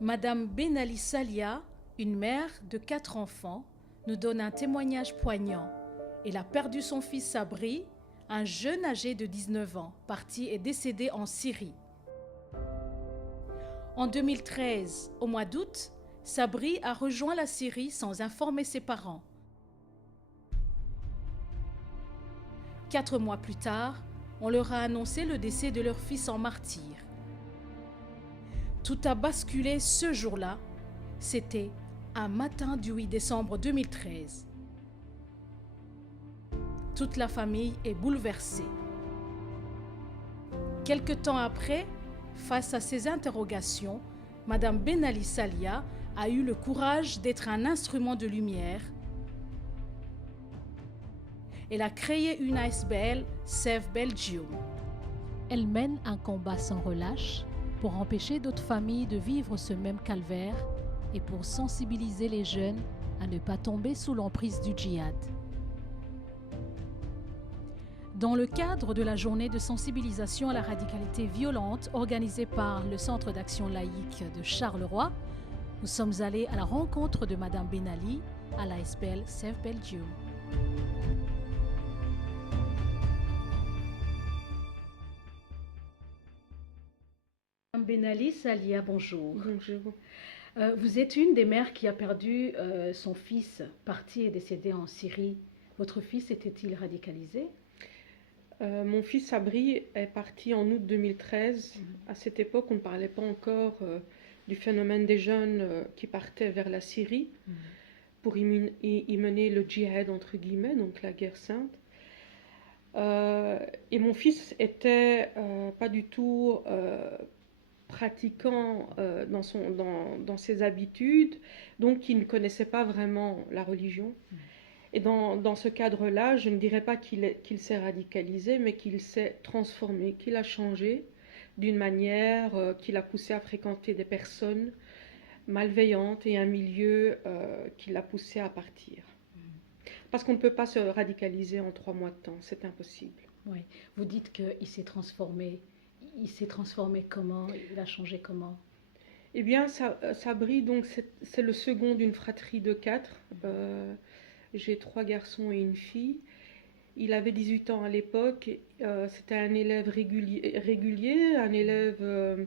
Madame Ben Ali Salia, une mère de 4 enfants, nous donne un témoignage poignant. Elle a perdu son fils Sabri, un jeune âgé de 19 ans, parti et décédé en Syrie. En 2013, au mois d'août, Sabri a rejoint la Syrie sans informer ses parents. 4 mois plus tard, on leur a annoncé le décès de leur fils en martyr. Tout a basculé ce jour-là. C'était un matin du 8 décembre 2013. Toute la famille est bouleversée. Quelque temps après, face à ces interrogations, Madame Ben Ali Salia a eu le courage d'être un instrument de lumière. Elle a créé une ASBL, Save Belgium. Elle mène un combat sans relâche pour empêcher d'autres familles de vivre ce même calvaire et pour sensibiliser les jeunes à ne pas tomber sous l'emprise du djihad. Dans le cadre de la journée de sensibilisation à la radicalité violente organisée par le Centre d'action laïque de Charleroi, nous sommes allés à la rencontre de Madame Ben Ali à la SPL Save Belgium. Madame Ben Ali Salia, bonjour. Bonjour. Vous êtes une des mères qui a perdu son fils, parti et décédé en Syrie. Votre fils était-il radicalisé? Mon fils Sabri est parti en août 2013. À cette époque, on ne parlait pas encore du phénomène des jeunes qui partaient vers la Syrie pour y mener le djihad, entre guillemets, donc la guerre sainte. Et mon fils était pas du tout pratiquant dans ses habitudes, donc il ne connaissait pas vraiment la religion. Et dans ce cadre-là, je ne dirais pas qu'il s'est radicalisé, mais qu'il s'est transformé, qu'il a changé d'une manière qui l'a poussé à fréquenter des personnes malveillantes et un milieu qui l'a poussé à partir. Parce qu'on ne peut pas se radicaliser en 3 mois de temps, c'est impossible. Oui. Vous dites qu'il s'est transformé. Il s'est transformé comment? Il a changé comment? Eh bien, Sabri, donc, c'est le second d'une fratrie de 4. J'ai 3 garçons et une fille. Il avait 18 ans à l'époque. C'était un élève régulier, un élève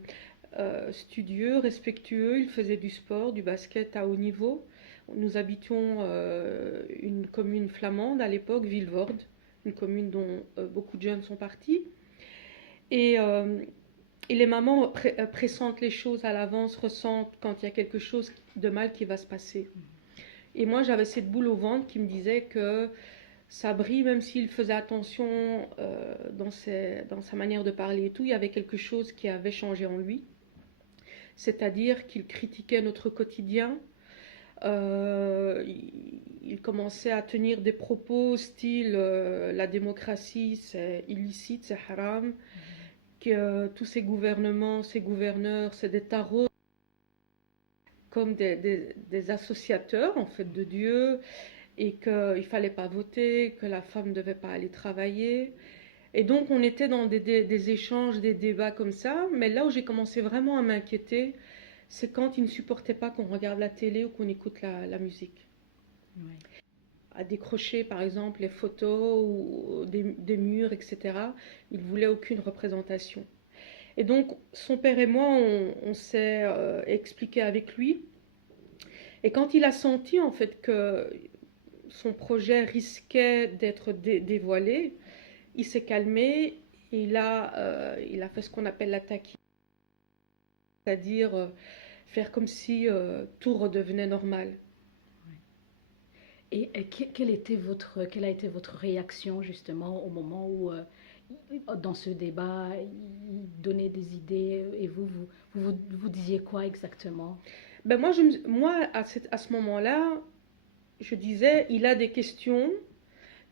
studieux, respectueux. Il faisait du sport, du basket à haut niveau. Nous habitions une commune flamande à l'époque, Vilvoorde, une commune dont beaucoup de jeunes sont partis. Et les mamans pressentent les choses à l'avance, ressentent quand il y a quelque chose de mal qui va se passer. Et moi, j'avais cette boule au ventre qui me disait que Sabri, même s'il faisait attention dans sa manière de parler et tout, il y avait quelque chose qui avait changé en lui. C'est-à-dire qu'il critiquait notre quotidien. Il commençait à tenir des propos style la démocratie, c'est illicite, c'est haram. Que tous ces gouvernements, ces gouverneurs, c'est des tarots comme des associateurs en fait de Dieu, et qu'il ne fallait pas voter, que la femme ne devait pas aller travailler. Et donc on était dans des échanges, des débats comme ça, mais là où j'ai commencé vraiment à m'inquiéter, c'est quand il ne supportait pas qu'on regarde la télé ou qu'on écoute la musique. Oui. À décrocher par exemple les photos ou des murs, etc. Il ne voulait aucune représentation. Et donc son père et moi, on s'est expliqué avec lui. Et quand il a senti en fait que son projet risquait d'être dévoilé, il s'est calmé. Il a fait ce qu'on appelle la taquine, c'est-à-dire faire comme si tout redevenait normal. Et quelle a été votre réaction justement au moment où, dans ce débat, il donnait des idées et vous disiez quoi exactement? Ben moi à ce moment-là, je disais, il a des questions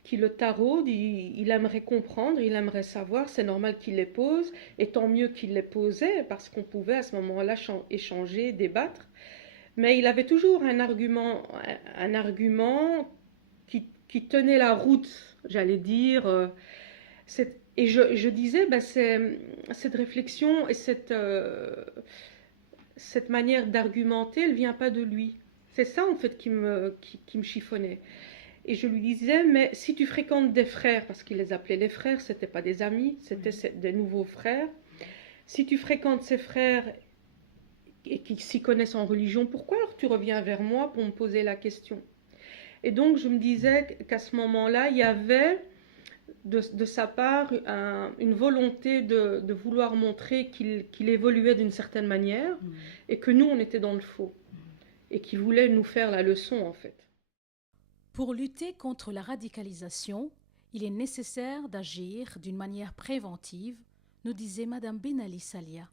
qui le taraudent, il aimerait comprendre, il aimerait savoir, c'est normal qu'il les pose, et tant mieux qu'il les posait, parce qu'on pouvait à ce moment-là échanger, débattre. Mais il avait toujours un argument qui tenait la route, j'allais dire. Et je disais, cette réflexion et cette manière d'argumenter, elle vient pas de lui. C'est ça en fait qui me chiffonnait. Et je lui disais, mais si tu fréquentes des frères, parce qu'il les appelait les frères, c'était pas des amis, c'était des nouveaux frères. Si tu fréquentes ces frères et qui s'y connaissent en religion, pourquoi alors tu reviens vers moi pour me poser la question? Et donc je me disais qu'à ce moment-là, il y avait de sa part une volonté de vouloir montrer qu'il évoluait d'une certaine manière et que nous, on était dans le faux et qu'il voulait nous faire la leçon en fait. Pour lutter contre la radicalisation, il est nécessaire d'agir d'une manière préventive, nous disait Madame Ben Ali Salia.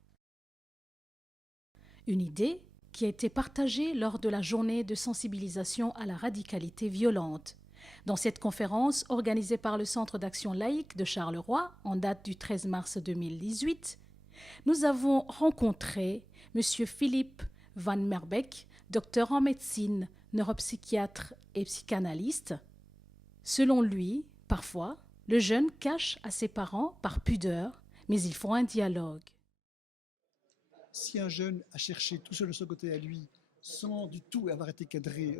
Une idée qui a été partagée lors de la journée de sensibilisation à la radicalité violente. Dans cette conférence organisée par le Centre d'action laïque de Charleroi, en date du 13 mars 2018, nous avons rencontré M. Philippe Van Merbeek, docteur en médecine, neuropsychiatre et psychanalyste. Selon lui, parfois, le jeune cache à ses parents par pudeur, mais ils font un dialogue. Si un jeune a cherché tout seul de son côté à lui, sans du tout avoir été cadré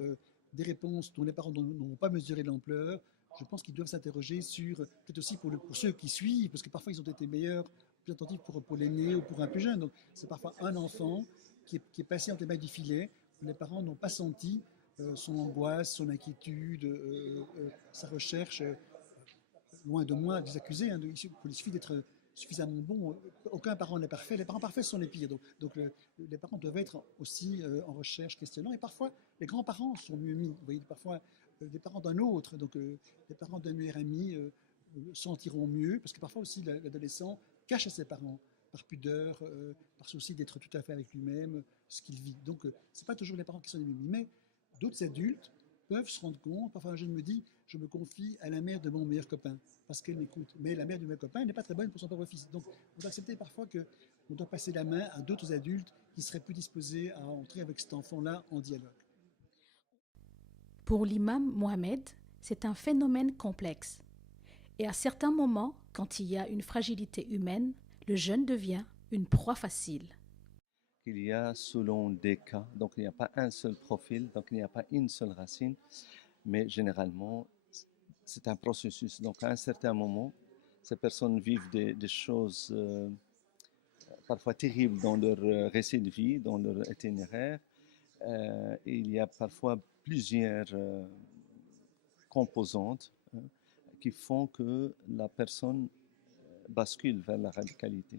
des réponses dont les parents n'ont pas mesuré l'ampleur, je pense qu'ils doivent s'interroger sur, peut-être aussi pour ceux qui suivent, parce que parfois ils ont été meilleurs, plus attentifs pour l'aîné ou pour un plus jeune. Donc c'est parfois un enfant qui est passé entre les mailles du filet, où les parents n'ont pas senti son angoisse, son inquiétude, sa recherche. Loin de moi de les accuser, il suffit d'être suffisamment bon. Aucun parent n'est parfait. Les parents parfaits sont les pires. Donc les parents doivent être aussi en recherche, questionnant. Et parfois, les grands-parents sont mieux mis. Vous voyez, parfois, les parents d'un autre, donc les parents d'un meilleur ami sentiront mieux. Parce que parfois aussi, l'adolescent cache à ses parents, par pudeur, par souci d'être tout à fait avec lui-même, ce qu'il vit. Donc, ce n'est pas toujours les parents qui sont les mieux mis. Mais d'autres adultes peuvent se rendre compte. Parfois, un jeune me dit, je me confie à la mère de mon meilleur copain parce qu'elle m'écoute. Mais la mère de mon copain n'est pas très bonne pour son propre fils. Donc, on doit accepter parfois qu'on doit passer la main à d'autres adultes qui seraient plus disposés à entrer avec cet enfant-là en dialogue. Pour l'imam Mohamed, c'est un phénomène complexe. Et à certains moments, quand il y a une fragilité humaine, le jeune devient une proie facile. Il y a selon des cas, donc il n'y a pas un seul profil, donc il n'y a pas une seule racine, mais généralement, c'est un processus. Donc à un certain moment, ces personnes vivent des choses parfois terribles dans leur récit de vie, dans leur itinéraire. Et il y a parfois plusieurs composantes qui font que la personne bascule vers la radicalité.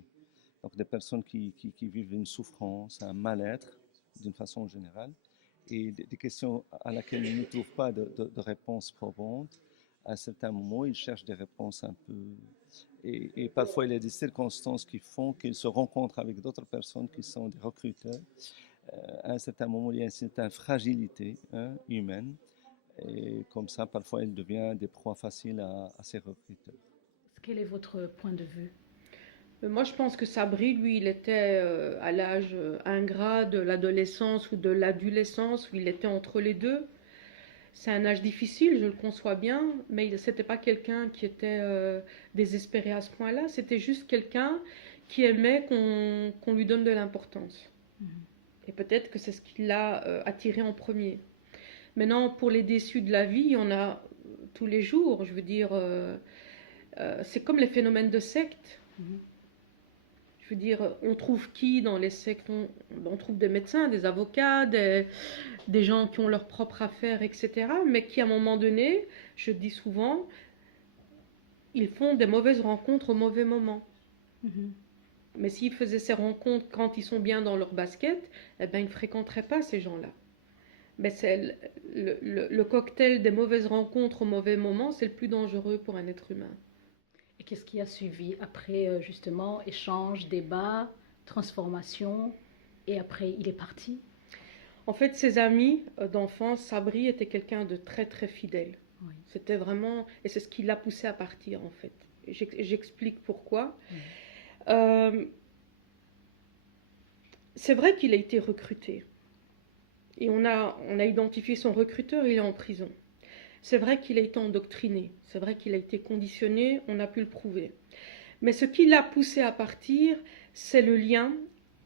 Donc des personnes qui vivent une souffrance, un mal-être d'une façon générale, et des questions à laquelle ils ne trouvent pas de réponse probante. À certains moments, ils cherchent des réponses un peu... Et parfois, il y a des circonstances qui font qu'ils se rencontrent avec d'autres personnes qui sont des recruteurs. À un certain moment, il y a une certaine fragilité humaine. Et comme ça, parfois, il devient des proies faciles à ces recruteurs. Quel est votre point de vue ? Moi, je pense que Sabri, lui, il était à l'âge ingrat de l'adolescence ou de l'adolescence, où il était entre les deux. C'est un âge difficile, je le conçois bien, mais c'était pas quelqu'un qui était désespéré à ce point-là. C'était juste quelqu'un qui aimait qu'on lui donne de l'importance. Et peut-être que c'est ce qui l'a attiré en premier. Maintenant, pour les déçus de la vie, il y en a tous les jours. Je veux dire, c'est comme les phénomènes de secte. Je veux dire, on trouve qui dans les sectes? On trouve des médecins, des avocats, des gens qui ont leur propre affaire, etc. Mais qui, à un moment donné, je dis souvent, ils font des mauvaises rencontres au mauvais moment. Mais s'ils faisaient ces rencontres quand ils sont bien dans leur basket, eh ben, ils ne fréquenteraient pas ces gens-là. Mais c'est le cocktail des mauvaises rencontres au mauvais moment, c'est le plus dangereux pour un être humain. Et qu'est-ce qui a suivi après, justement, échange, débat, transformation, et après il est parti? En fait, ses amis d'enfance, Sabri était quelqu'un de très très fidèle. Oui. C'était vraiment, et c'est ce qui l'a poussé à partir en fait. J'explique pourquoi. C'est vrai qu'il a été recruté. Et on a identifié son recruteur, il est en prison. C'est vrai qu'il a été endoctriné, c'est vrai qu'il a été conditionné, on a pu le prouver. Mais ce qui l'a poussé à partir, c'est le lien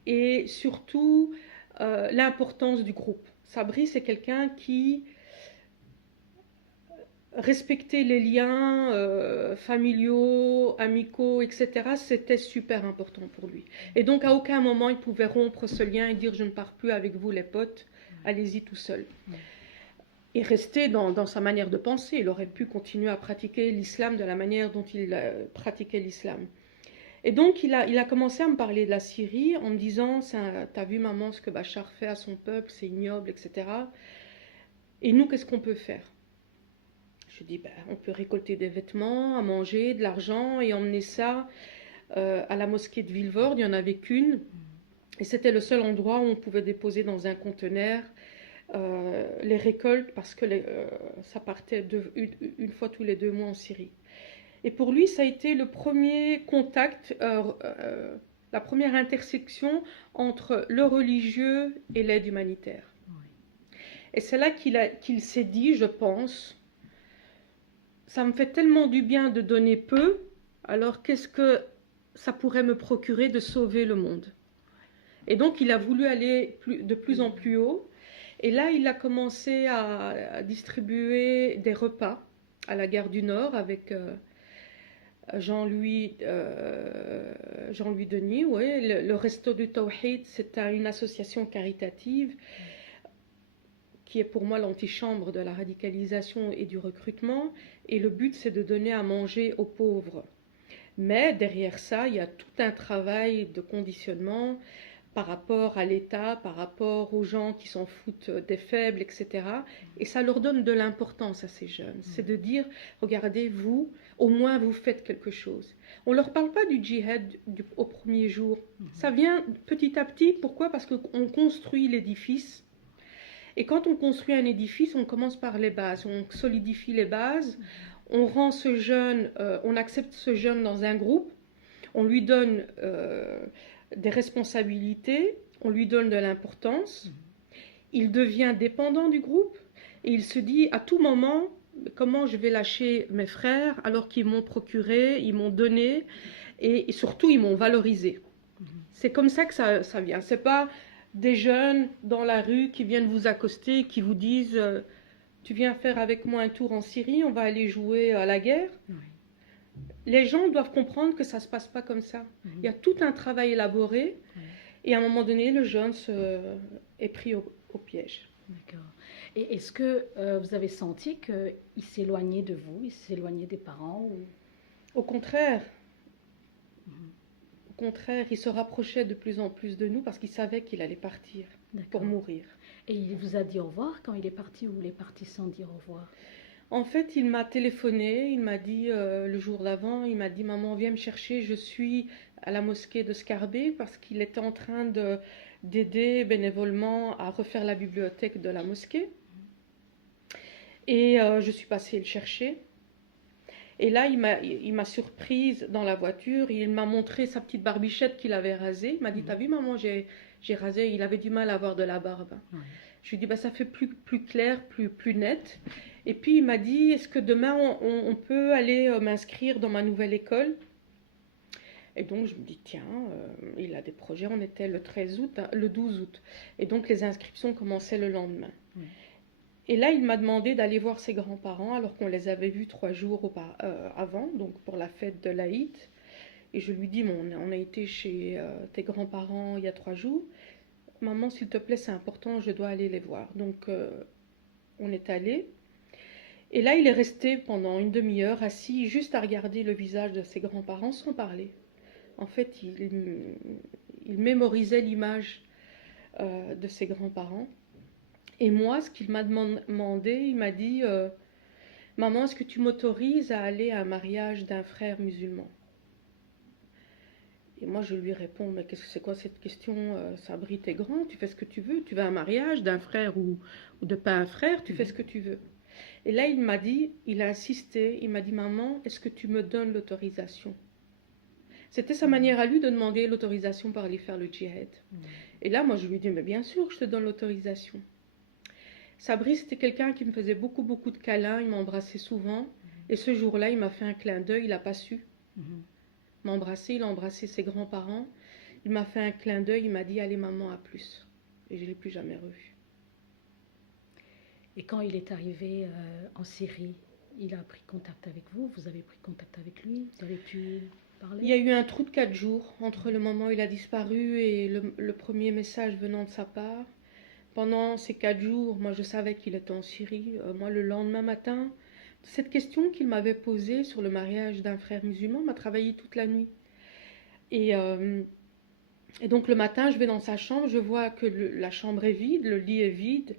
et surtout l'importance du groupe. Sabri, c'est quelqu'un qui respectait les liens familiaux, amicaux, etc. C'était super important pour lui. Et donc, à aucun moment, il pouvait rompre ce lien et dire « je ne pars plus avec vous, les potes, allez-y tout seul ». Et rester dans sa manière de penser. Il aurait pu continuer à pratiquer l'islam de la manière dont il pratiquait l'islam. Et donc, il a commencé à me parler de la Syrie en me disant « t'as vu maman ce que Bachar fait à son peuple, c'est ignoble, etc. Et nous, qu'est-ce qu'on peut faire ?» Je dis on peut récolter des vêtements, à manger, de l'argent et emmener ça à la mosquée de Vilvoorde. Il n'y en avait qu'une. Et c'était le seul endroit où on pouvait déposer dans un conteneur les récoltes parce que ça partait une fois tous les 2 mois en Syrie. Et pour lui, ça a été le premier contact, la première intersection entre le religieux et l'aide humanitaire. Oui. Et c'est là qu'il s'est dit, je pense, ça me fait tellement du bien de donner peu, alors qu'est-ce que ça pourrait me procurer de sauver le monde? Et donc, il a voulu aller de plus en plus haut. Et là, il a commencé à distribuer des repas à la gare du Nord avec Jean-Louis Denis. Ouais, le Resto du Tawhid, c'est une association caritative qui est pour moi l'antichambre de la radicalisation et du recrutement. Et le but, c'est de donner à manger aux pauvres. Mais derrière ça, il y a tout un travail de conditionnement par rapport à l'État, par rapport aux gens qui s'en foutent des faibles, etc. Et ça leur donne de l'importance à ces jeunes. C'est de dire, regardez, vous, au moins vous faites quelque chose. On ne leur parle pas du djihad au premier jour. Ça vient petit à petit. Pourquoi? Parce qu'on construit l'édifice. Et quand on construit un édifice, on commence par les bases. On solidifie les bases. On rend ce jeune, on accepte ce jeune dans un groupe. On lui donne des responsabilités, on lui donne de l'importance, il devient dépendant du groupe et il se dit à tout moment comment je vais lâcher mes frères alors qu'ils m'ont procuré, ils m'ont donné et surtout ils m'ont valorisé. C'est comme ça que ça vient. C'est pas des jeunes dans la rue qui viennent vous accoster, qui vous disent tu viens faire avec moi un tour en Syrie, on va aller jouer à la guerre. Les gens doivent comprendre que ça ne se passe pas comme ça. Il y a tout un travail élaboré et à un moment donné, le jeune est pris au piège. D'accord. Et est-ce que vous avez senti qu'il s'éloignait de vous, il s'éloignait des parents ou... Au contraire. Au contraire, il se rapprochait de plus en plus de nous parce qu'il savait qu'il allait partir pour mourir. Et il vous a dit au revoir quand il est parti ou il est parti sans dire au revoir? En fait, il m'a téléphoné, il m'a dit le jour d'avant, il m'a dit « Maman, viens me chercher, je suis à la mosquée de Scarbeck » parce qu'il était en train d'aider bénévolement à refaire la bibliothèque de la mosquée. Et je suis passée le chercher. Et là, il m'a surprise dans la voiture, il m'a montré sa petite barbichette qu'il avait rasée. Il m'a dit « T'as vu maman, j'ai rasé », il avait du mal à avoir de la barbe. Je lui ai dit ça fait plus clair, plus net. Et puis il m'a dit, est-ce que demain on peut aller m'inscrire dans ma nouvelle école? Et donc je me dis, tiens, il a des projets, on était le 12 août. Et donc les inscriptions commençaient le lendemain. Et là, il m'a demandé d'aller voir ses grands-parents, alors qu'on les avait vus 3 jours avant, donc pour la fête de l'Aïd. Et je lui dis, on a été chez tes grands-parents il y a 3 jours. Maman, s'il te plaît, c'est important, je dois aller les voir. Donc on est allé. Et là, il est resté pendant une demi-heure assis, juste à regarder le visage de ses grands-parents sans parler. En fait, il mémorisait l'image de ses grands-parents. Et moi, ce qu'il m'a demandé, il m'a dit « Maman, est-ce que tu m'autorises à aller à un mariage d'un frère musulman ?» Et moi, je lui réponds « Mais c'est quoi cette question? Sabri, t'es grand, tu fais ce que tu veux. Tu vas à un mariage d'un frère ou de pas un frère, tu fais ce que tu veux. » Et là, il a insisté, il m'a dit « Maman, est-ce que tu me donnes l'autorisation ?» C'était sa manière à lui de demander l'autorisation pour aller faire le djihad. Et là, moi, je lui dis « Mais bien sûr, je te donne l'autorisation. » Sabri, c'était quelqu'un qui me faisait beaucoup de câlins, il m'embrassait souvent. Et ce jour-là, il m'a fait un clin d'œil, il n'a pas su. m'a embrassé, il a embrassé ses grands-parents. Il m'a fait un clin d'œil, il m'a dit allez maman, à plus. Et je ne l'ai plus jamais revu. Et quand il est arrivé en Syrie, il a pris contact avec vous, vous avez pris contact avec lui, vous avez pu parler? Il y a eu un trou de 4 jours entre le moment où il a disparu et le premier message venant de sa part. Pendant ces 4 jours, moi je savais qu'il était en Syrie. Moi le lendemain matin, cette question qu'il m'avait posée sur le mariage d'un frère musulman m'a travaillé toute la nuit. Et donc le matin, je vais dans sa chambre, je vois que la chambre est vide, le lit est vide,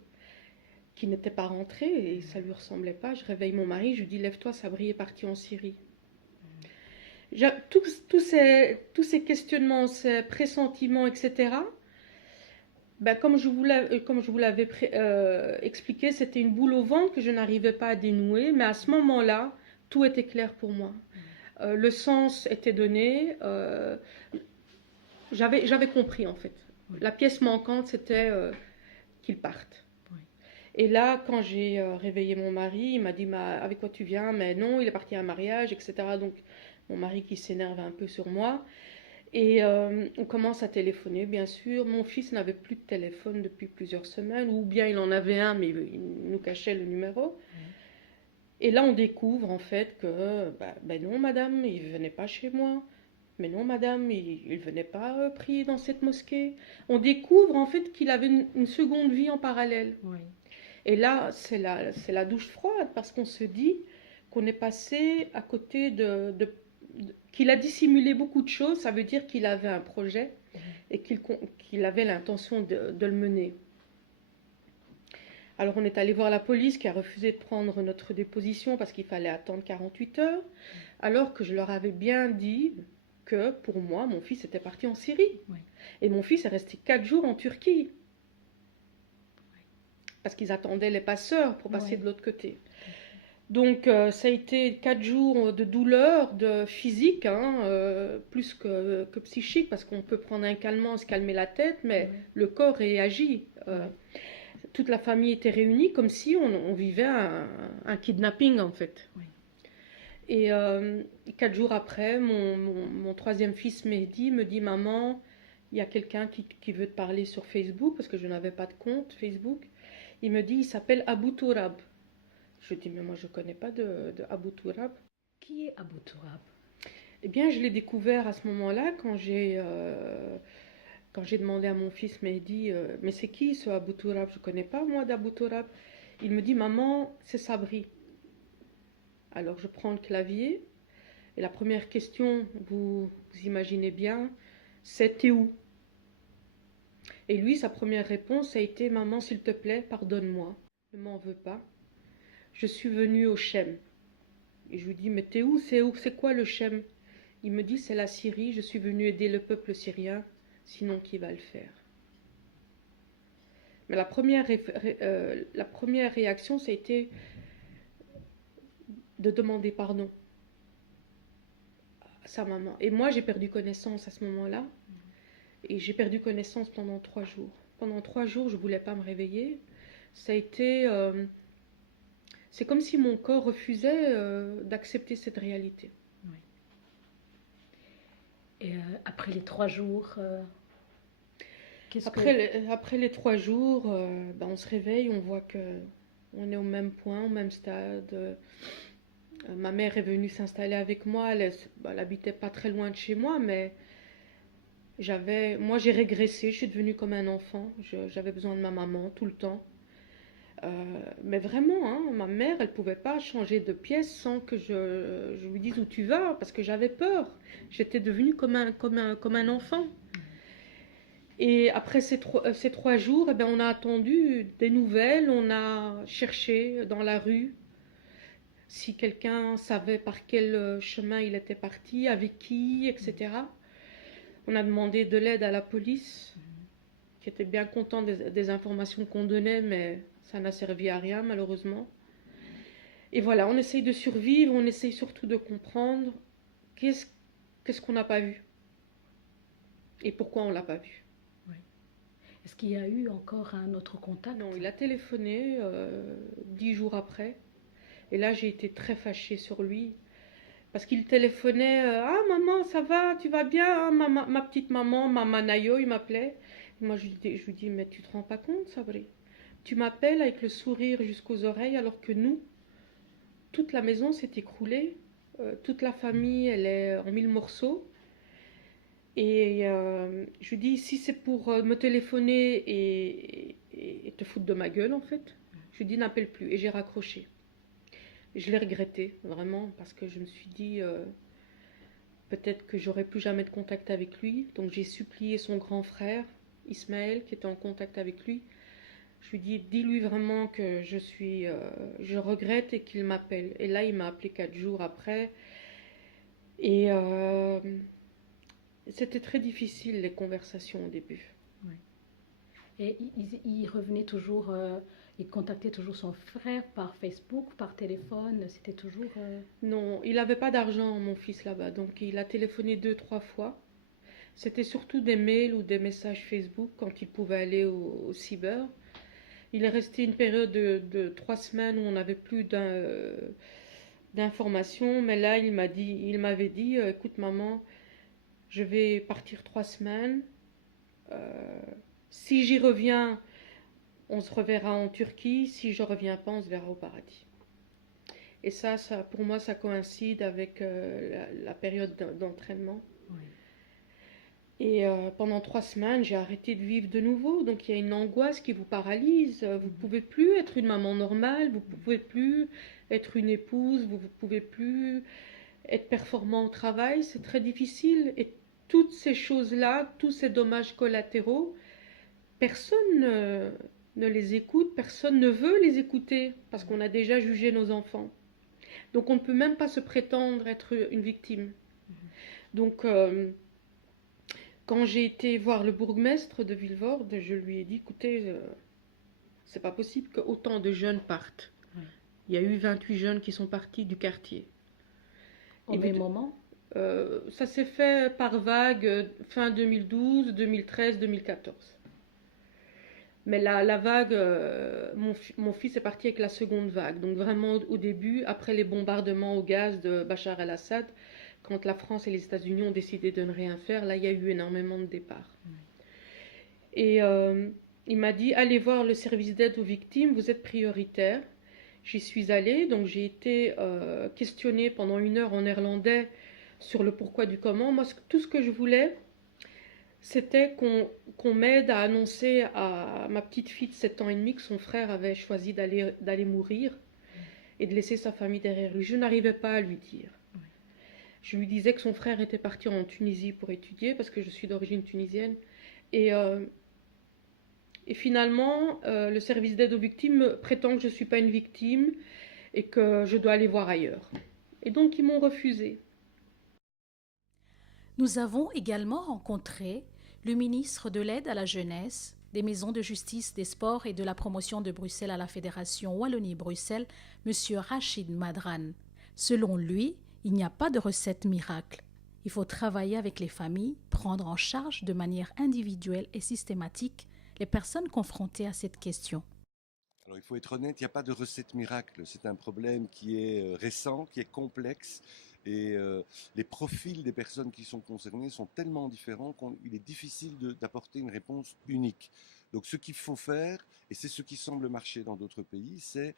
qu'il n'était pas rentré et ça lui ressemblait pas. Je réveille mon mari, je lui dis lève-toi, Sabri est parti en Syrie. Tous ces questionnements, ces pressentiments, etc., ben, comme je vous l'avais expliqué, c'était une boule au ventre que je n'arrivais pas à dénouer, mais à ce moment-là, tout était clair pour moi. Le sens était donné, j'avais compris en fait. Oui. La pièce manquante, c'était qu'il parte. Oui. Et là, quand j'ai réveillé mon mari, il m'a dit avec quoi tu viens? Mais non, il est parti à un mariage, etc. Donc mon mari qui s'énerve un peu sur moi. Et on commence à téléphoner, bien sûr. Mon fils n'avait plus de téléphone depuis plusieurs semaines, ou bien il en avait un, mais il nous cachait le numéro. Et là, on découvre en fait que, ben non, madame, il ne venait pas chez moi. Mais non, madame, il ne venait pas prier dans cette mosquée. On découvre en fait qu'il avait une seconde vie en parallèle. Oui. Et là, c'est la douche froide, parce qu'on se dit qu'on est passé à côté qu'il a dissimulé beaucoup de choses. Ça veut dire qu'il avait un projet et qu'il avait l'intention de le mener. Alors on est allé voir la police qui a refusé de prendre notre déposition parce qu'il fallait attendre 48 heures, alors que je leur avais bien dit que pour moi, mon fils était parti en Syrie. Oui. Et mon fils est resté 4 jours en Turquie. Parce qu'ils attendaient les passeurs pour passer de l'autre côté. Donc ça a été 4 jours de douleur, de physique, plus que psychique, parce qu'on peut prendre un calmant, se calmer la tête, mais le corps réagit. Toute la famille était réunie comme si on vivait un kidnapping en fait. Oui. Et 4 jours après, mon troisième fils Mehdi me dit maman, il y a quelqu'un qui veut te parler sur Facebook, parce que je n'avais pas de compte Facebook. Il me dit il s'appelle Abou Tourab. Je dis mais moi je ne connais pas de Abou Tourab. Qui est Abou Tourab? Eh bien je l'ai découvert à ce moment-là quand j'ai demandé à mon fils Mehdi mais c'est qui ce Abou Tourab? Je ne connais pas moi d'Abou Tourab. Il me dit maman c'est Sabri. Alors je prends le clavier et la première question, vous imaginez bien, c'est t'es où? Et lui, sa première réponse a été maman, s'il te plaît, pardonne-moi, ne m'en veux pas. Je suis venue au Chem. Et je lui dis mais t'es où? C'est quoi le Chem? Il me dit c'est la Syrie, je suis venue aider le peuple syrien, sinon qui va le faire? Mais la première réaction, ça a été de demander pardon à sa maman. Et moi, j'ai perdu connaissance à ce moment-là. Et j'ai perdu connaissance pendant 3 jours. Pendant 3 jours, je ne voulais pas me réveiller. Ça a été... c'est comme si mon corps refusait d'accepter cette réalité. Oui. Et après les 3 jours... Après les 3 jours, on se réveille, on voit qu'on est au même point, au même stade. Ma mère est venue s'installer avec moi, elle habitait pas très loin de chez moi, mais moi j'ai régressé, je suis devenue comme un enfant, j'avais besoin de ma maman tout le temps. Mais vraiment, ma mère, elle pouvait pas changer de pièce sans que je lui dise où tu vas, parce que j'avais peur. J'étais devenue comme un enfant. Et après ces 3 jours, on a attendu des nouvelles, on a cherché dans la rue si quelqu'un savait par quel chemin il était parti, avec qui, etc. On a demandé de l'aide à la police, qui était bien content des informations qu'on donnait, mais ça n'a servi à rien, malheureusement. Et voilà, on essaye de survivre, on essaye surtout de comprendre qu'est-ce qu'on n'a pas vu et pourquoi on ne l'a pas vu. Oui. Est-ce qu'il y a eu encore un autre contact? Non, il a téléphoné 10 jours après. Et là, j'ai été très fâchée sur lui. Parce qu'il téléphonait, ah maman, ça va, tu vas bien, hein, ma petite maman, maman Nayo, il m'appelait. Et moi, je lui dis, mais tu te rends pas compte, Sabri? Tu m'appelles avec le sourire jusqu'aux oreilles, alors que nous, toute la maison s'est écroulée, toute la famille, elle est en mille morceaux. Et je lui dis, si c'est pour me téléphoner et te foutre de ma gueule, en fait, je lui dis, n'appelle plus. Et j'ai raccroché. Et je l'ai regretté, vraiment, parce que je me suis dit, peut-être que j'aurais plus jamais de contact avec lui. Donc j'ai supplié son grand frère, Ismaël, qui était en contact avec lui. Je lui dis, dis-lui vraiment que je regrette et qu'il m'appelle. Et là, il m'a appelé 4 jours après. Et c'était très difficile, les conversations au début. Oui. Et il revenait toujours, il contactait toujours son frère par Facebook, par téléphone, c'était toujours... Non, il n'avait pas d'argent, mon fils, là-bas. Donc il a téléphoné 2, 3 fois. C'était surtout des mails ou des messages Facebook quand il pouvait aller au cyber. Il est resté une période de 3 semaines où on n'avait plus d'informations. Mais là, il m'avait dit, écoute maman, je vais partir 3 semaines. Si j'y reviens, on se reverra en Turquie. Si je reviens pas, on se verra au paradis. Et ça pour moi, ça coïncide avec la période d'entraînement. Oui. Et pendant 3 semaines, j'ai arrêté de vivre de nouveau. Donc il y a une angoisse qui vous paralyse. Vous ne pouvez plus être une maman normale, vous ne pouvez plus être une épouse, vous ne pouvez plus être performant au travail. C'est très difficile. Et toutes ces choses-là, tous ces dommages collatéraux, personne ne les écoute, personne ne veut les écouter parce qu'on a déjà jugé nos enfants. Donc on ne peut même pas se prétendre être une victime. Donc quand j'ai été voir le bourgmestre de Vilvoorde, je lui ai dit, écoutez, c'est pas possible qu'autant de jeunes partent. Oui. Il y a eu 28 jeunes qui sont partis du quartier. Au même moment? Ça s'est fait par vague, fin 2012, 2013, 2014. Mais la vague, mon fils est parti avec la seconde vague. Donc vraiment au début, après les bombardements au gaz de Bachar el-Assad, quand la France et les États-Unis ont décidé de ne rien faire, là il y a eu énormément de départs. Et il m'a dit, allez voir le service d'aide aux victimes, vous êtes prioritaire. J'y suis allée, donc j'ai été questionnée pendant 1 heure en néerlandais sur le pourquoi du comment. Moi, tout ce que je voulais, c'était qu'on m'aide à annoncer à ma petite fille de 7 ans et demi que son frère avait choisi d'aller mourir et de laisser sa famille derrière lui. Je n'arrivais pas à lui dire. Je lui disais que son frère était parti en Tunisie pour étudier, parce que je suis d'origine tunisienne. Et finalement, le service d'aide aux victimes prétend que je ne suis pas une victime et que je dois aller voir ailleurs. Et donc, ils m'ont refusé. Nous avons également rencontré le ministre de l'Aide à la jeunesse, des maisons de justice, des sports et de la promotion de Bruxelles à la Fédération Wallonie-Bruxelles, M. Rachid Madran. Selon lui, il n'y a pas de recette miracle. Il faut travailler avec les familles, prendre en charge de manière individuelle et systématique les personnes confrontées à cette question. Alors il faut être honnête, il n'y a pas de recette miracle. C'est un problème qui est récent, qui est complexe. Et les profils des personnes qui sont concernées sont tellement différents qu'il est difficile d'apporter une réponse unique. Donc ce qu'il faut faire, et c'est ce qui semble marcher dans d'autres pays, c'est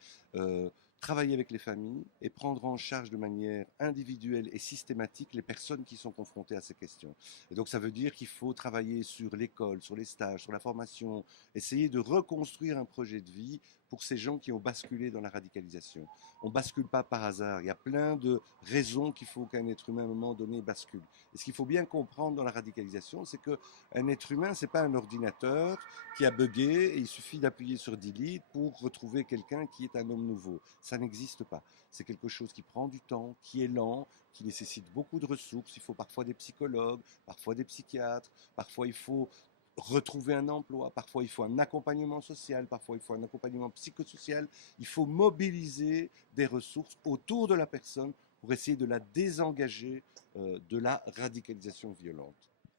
travailler avec les familles et prendre en charge de manière individuelle et systématique les personnes qui sont confrontées à ces questions. Et donc ça veut dire qu'il faut travailler sur l'école, sur les stages, sur la formation, essayer de reconstruire un projet de vie pour ces gens qui ont basculé dans la radicalisation. On ne bascule pas par hasard, il y a plein de raisons qu'il faut qu'un être humain à un moment donné bascule. Et ce qu'il faut bien comprendre dans la radicalisation, c'est qu'un être humain, ce n'est pas un ordinateur qui a bugué et il suffit d'appuyer sur delete pour retrouver quelqu'un qui est un homme nouveau. Ça n'existe pas. C'est quelque chose qui prend du temps, qui est lent, qui nécessite beaucoup de ressources. Il faut parfois des psychologues, parfois des psychiatres, parfois il faut retrouver un emploi, parfois il faut un accompagnement social, parfois il faut un accompagnement psychosocial. Il faut mobiliser des ressources autour de la personne pour essayer de la désengager de la radicalisation violente.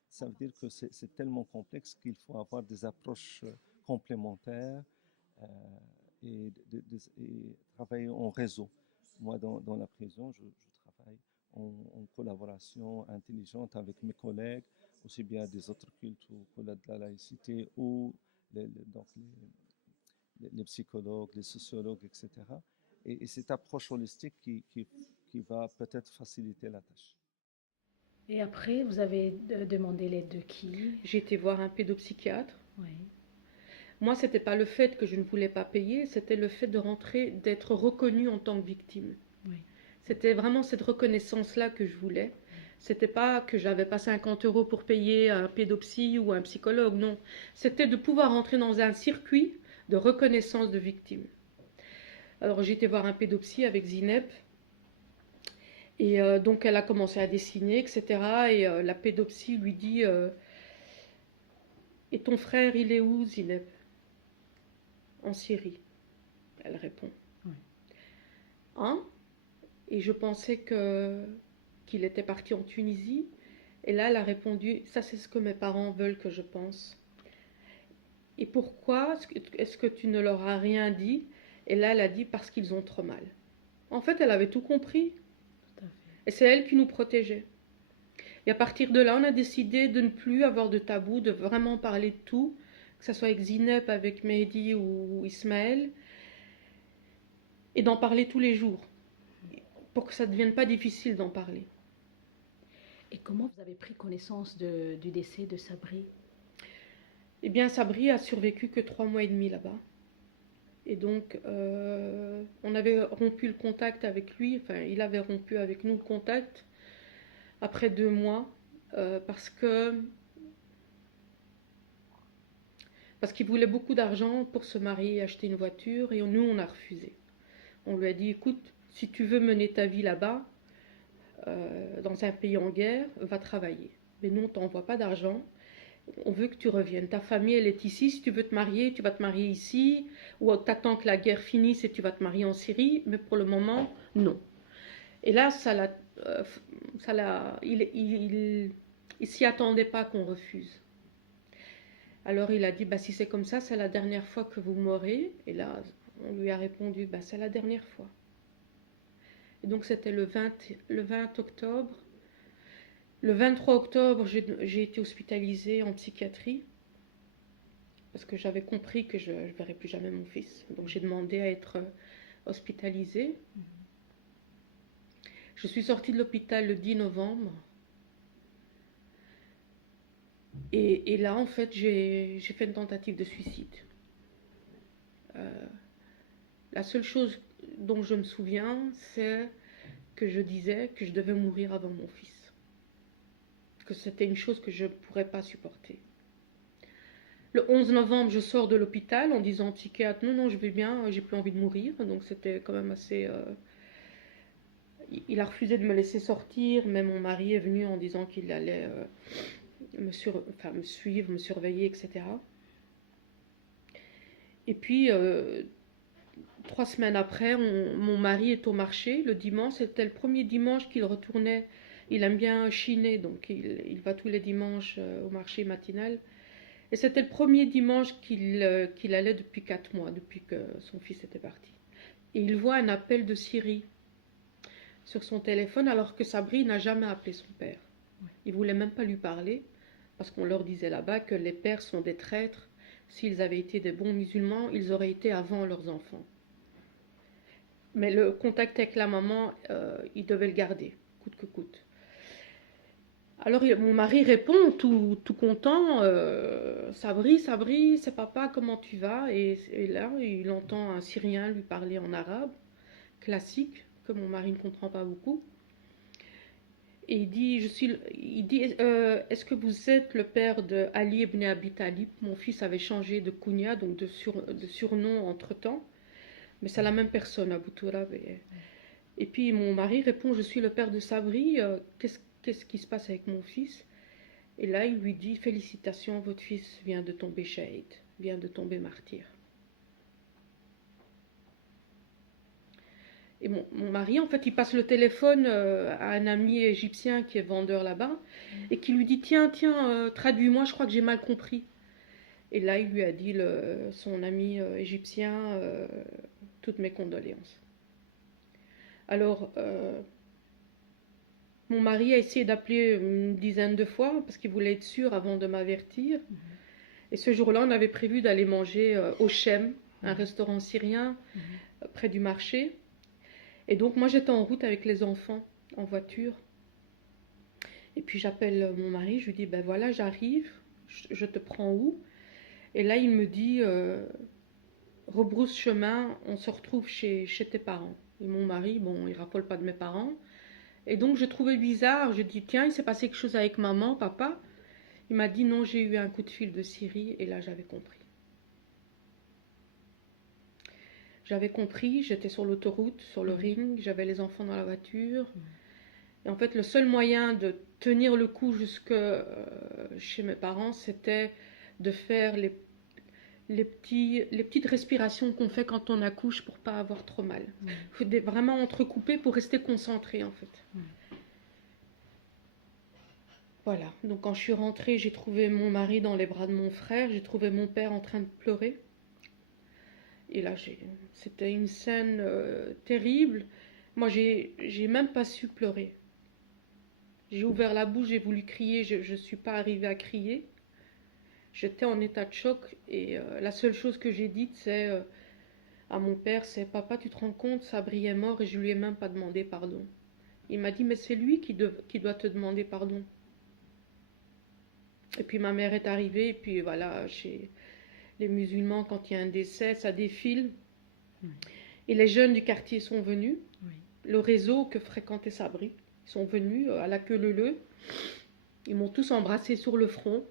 Ça veut dire que c'est tellement complexe qu'il faut avoir des approches complémentaires et travailler en réseau. Moi, dans la prison, je travaille en collaboration intelligente avec mes collègues, aussi bien des autres cultes que de la laïcité ou donc les psychologues, les sociologues, etc. Et cette approche holistique qui va peut-être faciliter la tâche. Et après, vous avez demandé l'aide de qui? J'ai été voir un pédopsychiatre. Oui. Moi, c'était pas le fait que je ne voulais pas payer, c'était le fait de rentrer, d'être reconnue en tant que victime. Oui. C'était vraiment cette reconnaissance-là que je voulais. C'était pas que j'avais pas 50 € pour payer un pédopsie ou un psychologue, non. C'était de pouvoir entrer dans un circuit de reconnaissance de victime. Alors j'ai été voir un pédopsie avec Zineb. Et donc elle a commencé à dessiner, etc. Et la pédopsie lui dit et ton frère, il est où, Zineb? En Syrie. Elle répond. Oui. Hein? Et je pensais qu'il était parti en Tunisie. Et là, elle a répondu, ça c'est ce que mes parents veulent que je pense. Et pourquoi est-ce que tu ne leur as rien dit? Et là, elle a dit, parce qu'ils ont trop mal. En fait, elle avait tout compris. Tout à fait. Et c'est elle qui nous protégeait. Et à partir de là, on a décidé de ne plus avoir de tabou, de vraiment parler de tout, que ce soit avec Zineb, avec Mehdi ou Ismaël, et d'en parler tous les jours, pour que ça ne devienne pas difficile d'en parler. Et comment vous avez pris connaissance du décès de Sabri? Eh bien, Sabri a survécu que 3 mois et demi là-bas. Et donc, on avait rompu le contact avec lui, enfin, il avait rompu avec nous le contact après 2 mois, parce qu'il voulait beaucoup d'argent pour se marier et acheter une voiture, et nous, on a refusé. On lui a dit, écoute, si tu veux mener ta vie là-bas, dans un pays en guerre, va travailler. Mais nous, on ne t'envoie pas d'argent. On veut que tu reviennes. Ta famille, elle est ici. Si tu veux te marier, tu vas te marier ici. Ou t'attends que la guerre finisse et tu vas te marier en Syrie. Mais pour le moment, non. Et là, il s'y attendait pas qu'on refuse. Alors il a dit, bah, si c'est comme ça, c'est la dernière fois que vous m'aurez. Et là, on lui a répondu, bah, c'est la dernière fois. Et donc c'était le 20 octobre. Le 23 octobre, j'ai été hospitalisée en psychiatrie parce que j'avais compris que je ne verrais plus jamais mon fils. Donc j'ai demandé à être hospitalisée. Je suis sortie de l'hôpital le 10 novembre. Et là, en fait, j'ai fait une tentative de suicide. La seule chose dont je me souviens, c'est que je disais que je devais mourir avant mon fils. Que c'était une chose que je ne pourrais pas supporter. Le 11 novembre, je sors de l'hôpital en disant au psychiatre, non, je vais bien, j'ai plus envie de mourir. Donc c'était quand même assez... Il a refusé de me laisser sortir, mais mon mari est venu en disant qu'il allait me suivre, me surveiller, etc. Et puis, 3 semaines après, mon mari est au marché le dimanche. C'était le premier dimanche qu'il retournait. Il aime bien chiner, donc il va tous les dimanches au marché matinal. Et c'était le premier dimanche qu'il allait depuis 4 mois, depuis que son fils était parti. Et il voit un appel de Syrie sur son téléphone, alors que Sabri n'a jamais appelé son père. Il ne voulait même pas lui parler, parce qu'on leur disait là-bas que les pères sont des traîtres. S'ils avaient été des bons musulmans, ils auraient été avant leurs enfants. Mais le contact avec la maman, il devait le garder, coûte que coûte. Alors mon mari répond tout content, Sabri, c'est papa, comment tu vas? Et là, il entend un Syrien lui parler en arabe, classique, que mon mari ne comprend pas beaucoup. Et il dit, est-ce que vous êtes le père de Ali ibn Abi Talib? Mon fils avait changé de kunya, donc de surnom entre-temps, mais c'est la même personne, Abu Turab. Et puis mon mari répond, je suis le père de Sabri, qu'est-ce qui se passe avec mon fils? Et là, il lui dit, félicitations, votre fils vient de tomber shahid, vient de tomber martyr. Et mon mari, en fait, il passe le téléphone à un ami égyptien qui est vendeur là-bas, et qui lui dit, tiens, traduis-moi, je crois que j'ai mal compris. Et là, il lui a dit, son ami égyptien, toutes mes condoléances. Alors, Mon mari a essayé d'appeler une dizaine de fois parce qu'il voulait être sûr avant de m'avertir. Et ce jour-là, on avait prévu d'aller manger au Shem, un restaurant syrien près du marché. Et donc moi j'étais en route avec les enfants en voiture. Et puis j'appelle mon mari, je lui dis ben voilà j'arrive, je te prends où? Et là il me dit rebrousse chemin, on se retrouve chez tes parents. Et mon mari, bon, il raffole pas de mes parents. Et donc je trouvais bizarre, je dis tiens il s'est passé quelque chose avec maman, papa. Il m'a dit non, j'ai eu un coup de fil de Syrie. Et là j'avais compris. J'avais compris, j'étais sur l'autoroute, sur le ring, j'avais les enfants dans la voiture. Et en fait, le seul moyen de tenir le coup jusque chez mes parents, c'était de faire les petites respirations qu'on fait quand on accouche pour pas avoir trop mal. Il faut vraiment entrecouper pour rester concentré, en fait. Voilà, donc quand je suis rentrée, j'ai trouvé mon mari dans les bras de mon frère, j'ai trouvé mon père en train de pleurer. Et là, c'était une scène terrible. Moi, j'ai même pas su pleurer. J'ai ouvert la bouche, j'ai voulu crier, je ne suis pas arrivée à crier. J'étais en état de choc et la seule chose que j'ai dite, c'est à mon père, c'est « Papa, tu te rends compte, Sabri est mort et je lui ai même pas demandé pardon. » Il m'a dit « Mais c'est lui qui doit te demander pardon. » Et puis ma mère est arrivée et puis voilà, chez les musulmans, quand il y a un décès, ça défile. Et les jeunes du quartier sont venus. Le réseau que fréquentait Sabri, ils sont venus à la queue leu-leu. Ils m'ont tous embrassé sur le front.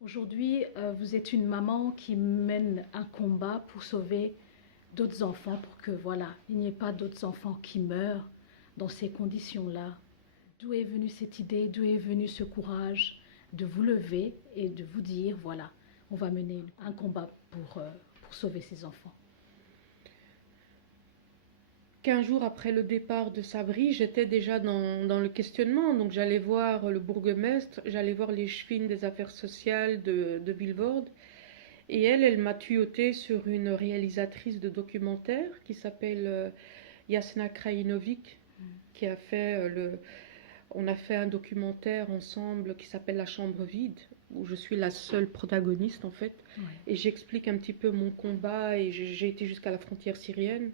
Aujourd'hui, vous êtes une maman qui mène un combat pour sauver d'autres enfants, pour que voilà, il n'y ait pas d'autres enfants qui meurent dans ces conditions-là. D'où est venue cette idée, d'où est venu ce courage de vous lever et de vous dire, voilà, on va mener un combat pour sauver ces enfants? 15 jours après le départ de Sabri, j'étais déjà dans le questionnement. Donc j'allais voir le bourgmestre, j'allais voir les chefines des affaires sociales de Vilvoorde. Et elle m'a tuyautée sur une réalisatrice de documentaire qui s'appelle Jasna Krajinovic, qui a fait on a fait un documentaire ensemble qui s'appelle La chambre vide, où je suis la seule protagoniste en fait. Et j'explique un petit peu mon combat et j'ai été jusqu'à la frontière syrienne.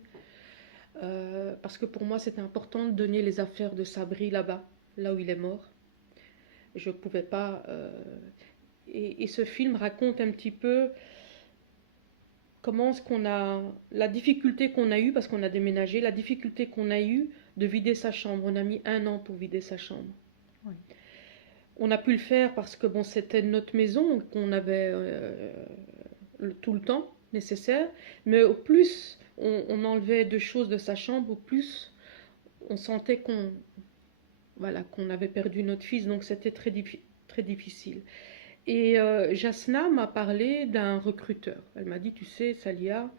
Parce que pour moi c'était important de donner les affaires de Sabri là-bas, là où il est mort. Je ne pouvais pas... Et ce film raconte un petit peu comment est-ce qu'on a... La difficulté qu'on a eue, parce qu'on a déménagé, la difficulté qu'on a eue de vider sa chambre. On a mis 1 an pour vider sa chambre. On a pu le faire parce que bon, c'était notre maison, qu'on avait tout le temps nécessaire, mais au plus on enlevait 2 choses de sa chambre, au plus on sentait qu'on avait perdu notre fils, donc c'était très difficile. Et Jasna m'a parlé d'un recruteur. Elle m'a dit, tu sais, Salia,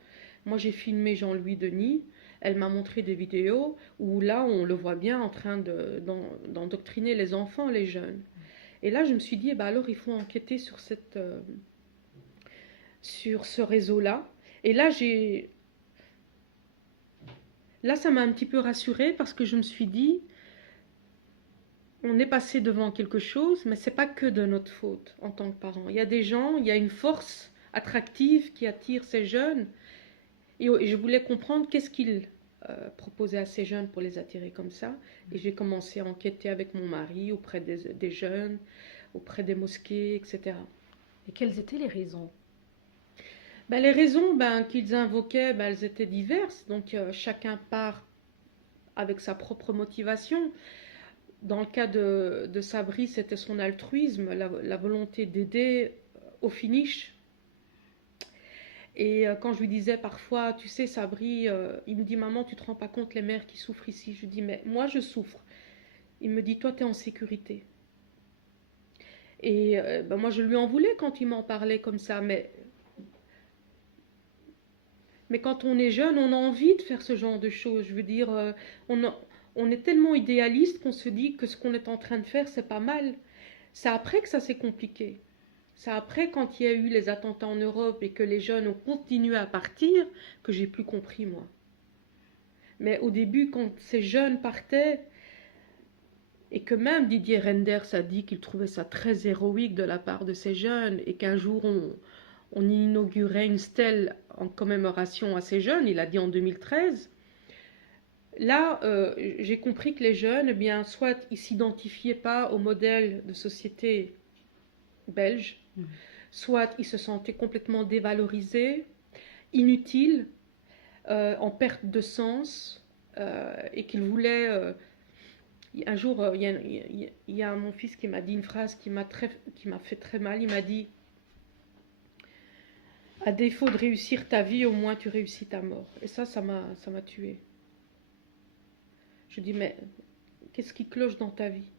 moi j'ai filmé Jean-Louis Denis, elle m'a montré des vidéos où là on le voit bien en train d'endoctriner les enfants, les jeunes. Et là je me suis dit, eh ben, alors il faut enquêter sur ce réseau-là. Et là ça m'a un petit peu rassurée parce que je me suis dit, on est passé devant quelque chose, mais c'est pas que de notre faute en tant que parents. Il y a des gens, il y a une force attractive qui attire ces jeunes. Et je voulais comprendre qu'est-ce qu'ils proposaient à ces jeunes pour les attirer comme ça. Et j'ai commencé à enquêter avec mon mari auprès des jeunes, auprès des mosquées, etc. Et quelles étaient les raisons? Les raisons qu'ils invoquaient, elles étaient diverses. Donc chacun part avec sa propre motivation. Dans le cas de Sabri, c'était son altruisme, la volonté d'aider au finish. Et quand je lui disais parfois, tu sais Sabri, il me dit, maman, tu te rends pas compte les mères qui souffrent ici? Je lui dis, mais moi je souffre. Il me dit, toi tu es en sécurité. Et moi je lui en voulais quand il m'en parlait comme ça, mais quand on est jeune, on a envie de faire ce genre de choses. Je veux dire, on est tellement idéaliste qu'on se dit que ce qu'on est en train de faire, c'est pas mal. C'est après que ça s'est compliqué. C'est après, quand il y a eu les attentats en Europe et que les jeunes ont continué à partir, que j'ai plus compris, moi. Mais au début, quand ces jeunes partaient, et que même Didier Renders a dit qu'il trouvait ça très héroïque de la part de ces jeunes, et qu'un jour on inaugurait une stèle en commémoration à ces jeunes, il a dit en 2013, là, j'ai compris que les jeunes, eh bien, soit ils ne s'identifiaient pas au modèle de société belge, soit ils se sentaient complètement dévalorisés, inutiles, en perte de sens, et qu'ils voulaient... un jour, il y a mon fils qui m'a dit une phrase qui m'a fait très mal. Il m'a dit, à défaut de réussir ta vie, au moins tu réussis ta mort. Et ça m'a tué. Je dis, mais qu'est-ce qui cloche dans ta vie?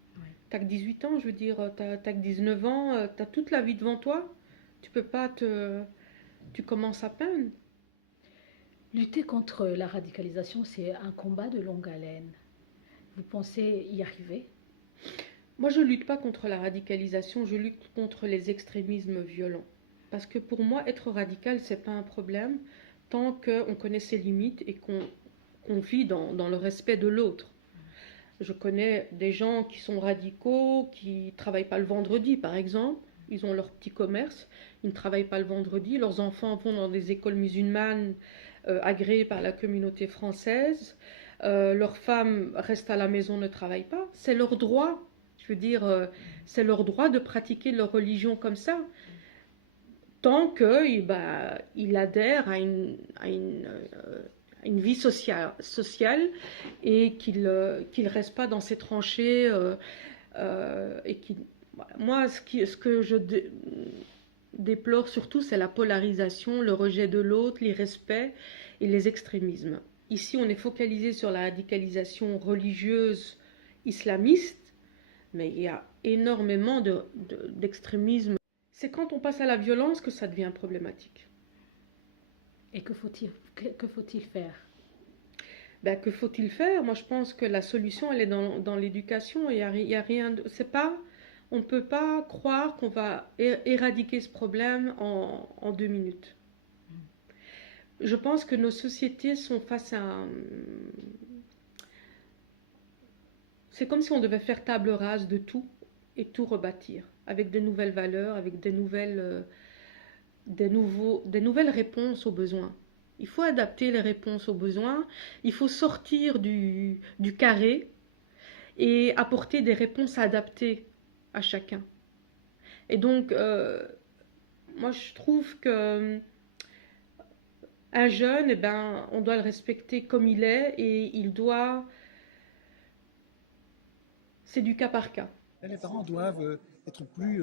T'as que 18 ans, je veux dire, t'as que 19 ans, t'as toute la vie devant toi. Tu peux pas tu commences à peine. Lutter contre la radicalisation, c'est un combat de longue haleine. Vous pensez y arriver? Moi, je ne lutte pas contre la radicalisation, je lutte contre les extrémismes violents. Parce que pour moi, être radical, ce n'est pas un problème tant qu'on connaît ses limites et qu'on vit dans le respect de l'autre. Je connais des gens qui sont radicaux, qui ne travaillent pas le vendredi, par exemple. Ils ont leur petit commerce, ils ne travaillent pas le vendredi. Leurs enfants vont dans des écoles musulmanes agréées par la communauté française. Leurs femmes restent à la maison, ne travaillent pas. C'est leur droit. Je veux dire, c'est leur droit de pratiquer leur religion comme ça. Tant qu'il adhère à une vie sociale et qu'il ne reste pas dans ses tranchées. Et moi, ce que je déplore surtout, c'est la polarisation, le rejet de l'autre, l'irrespect et les extrémismes. Ici, on est focalisé sur la radicalisation religieuse islamiste, mais il y a énormément d'extrémisme. C'est quand on passe à la violence que ça devient problématique. Et que faut-il faire? Ben, que faut-il faire? Moi, je pense que la solution, elle est dans l'éducation. Il y a rien. On ne peut pas croire qu'on va éradiquer ce problème en 2 minutes. Je pense que nos sociétés sont face à... C'est comme si on devait faire table rase de tout et tout rebâtir, avec de nouvelles valeurs, avec des nouvelles réponses aux besoins. Il faut adapter les réponses aux besoins, il faut sortir du carré et apporter des réponses adaptées à chacun. Et donc, moi je trouve que un jeune, eh ben, on doit le respecter comme il est et il doit... C'est du cas par cas. Les parents doivent être plus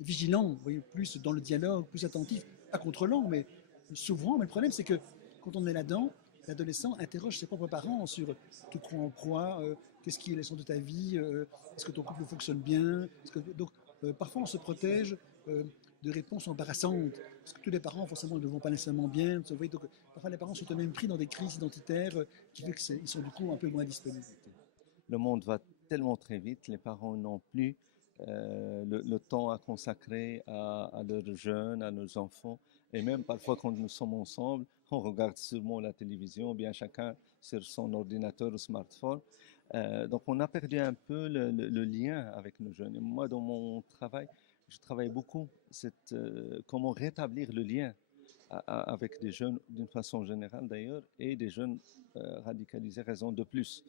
vigilants, vous voyez, plus dans le dialogue, plus attentifs, pas contrôlants, mais souvent. Mais le problème, c'est que quand on est là-dedans, l'adolescent interroge ses propres parents sur tu crois en quoi, qu'est-ce qui est l'essence de ta vie, est-ce que ton couple fonctionne bien. Donc, parfois, on se protège de réponses embarrassantes, parce que tous les parents, forcément, ne vont pas nécessairement bien. Vous voyez, donc, parfois, les parents sont eux-mêmes pris dans des crises identitaires qui fait qu'ils sont du coup un peu moins disponibles. Le monde va tellement très vite, les parents n'ont plus le temps à consacrer à leurs jeunes, à nos enfants. Et même parfois quand nous sommes ensemble, on regarde seulement la télévision, bien chacun sur son ordinateur ou smartphone. Donc on a perdu un peu le lien avec nos jeunes. Et moi, dans mon travail, je travaille beaucoup comment rétablir le lien avec des jeunes d'une façon générale d'ailleurs, et des jeunes radicalisés, raison de plus.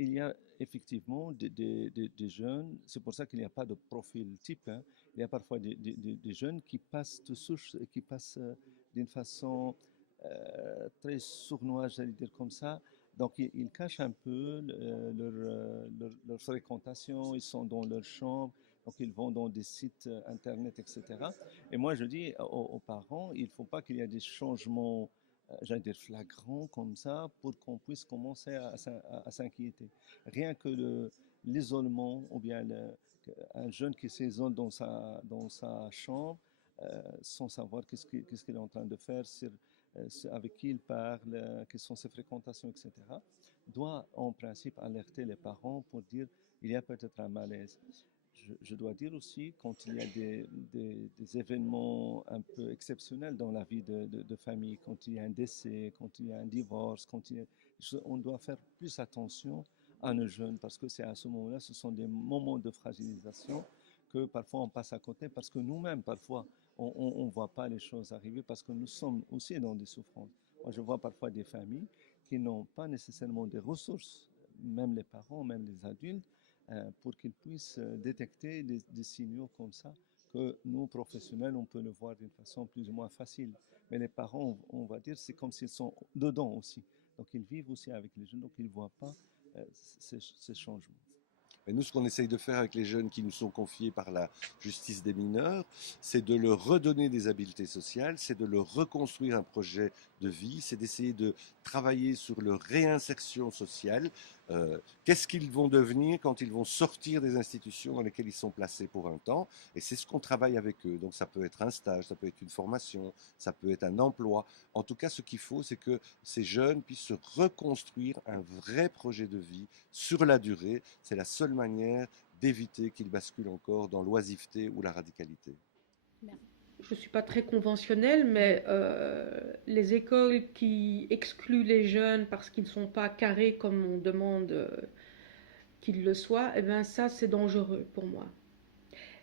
Il y a effectivement des jeunes, c'est pour ça qu'il n'y a pas de profil type, hein. Il y a parfois des jeunes qui passent de souche, qui passent d'une façon très sournoise, j'allais dire comme ça. Donc ils cachent un peu leur fréquentation, ils sont dans leur chambre, donc ils vont dans des sites internet, etc. Et moi je dis aux parents, il ne faut pas qu'il y ait des changements j'allais dire flagrant comme ça, pour qu'on puisse commencer à s'inquiéter. Rien que l'isolement, ou bien un jeune qui s'isole dans sa chambre, sans savoir qu'est-ce qu'il est en train de faire, avec qui il parle, quelles sont ses fréquentations, etc., doit en principe alerter les parents pour dire il y a peut-être un malaise. je dois dire aussi, quand il y a des événements un peu exceptionnels dans la vie de famille, quand il y a un décès, quand il y a un divorce, on doit faire plus attention à nos jeunes, parce que c'est à ce moment-là, ce sont des moments de fragilisation que parfois on passe à côté, parce que nous-mêmes, parfois, on ne voit pas les choses arriver, parce que nous sommes aussi dans des souffrances. Moi, je vois parfois des familles qui n'ont pas nécessairement des ressources, même les parents, même les adultes, pour qu'ils puissent détecter des signaux comme ça, que nous, professionnels, on peut le voir d'une façon plus ou moins facile. Mais les parents, on va dire, c'est comme s'ils sont dedans aussi. Donc ils vivent aussi avec les jeunes, donc ils ne voient pas ces changements. Et nous, ce qu'on essaye de faire avec les jeunes qui nous sont confiés par la justice des mineurs, c'est de leur redonner des habiletés sociales, c'est de leur reconstruire un projet de vie, c'est d'essayer de travailler sur leur réinsertion sociale. Qu'est-ce qu'ils vont devenir quand ils vont sortir des institutions dans lesquelles ils sont placés pour un temps? Et c'est ce qu'on travaille avec eux. Donc ça peut être un stage, ça peut être une formation, ça peut être un emploi. En tout cas, ce qu'il faut, c'est que ces jeunes puissent se reconstruire un vrai projet de vie sur la durée. C'est la seule manière d'éviter qu'ils basculent encore dans l'oisiveté ou la radicalité. Je ne suis pas très conventionnelle, mais les écoles qui excluent les jeunes parce qu'ils ne sont pas carrés comme on demande qu'ils le soient, eh bien ça c'est dangereux pour moi.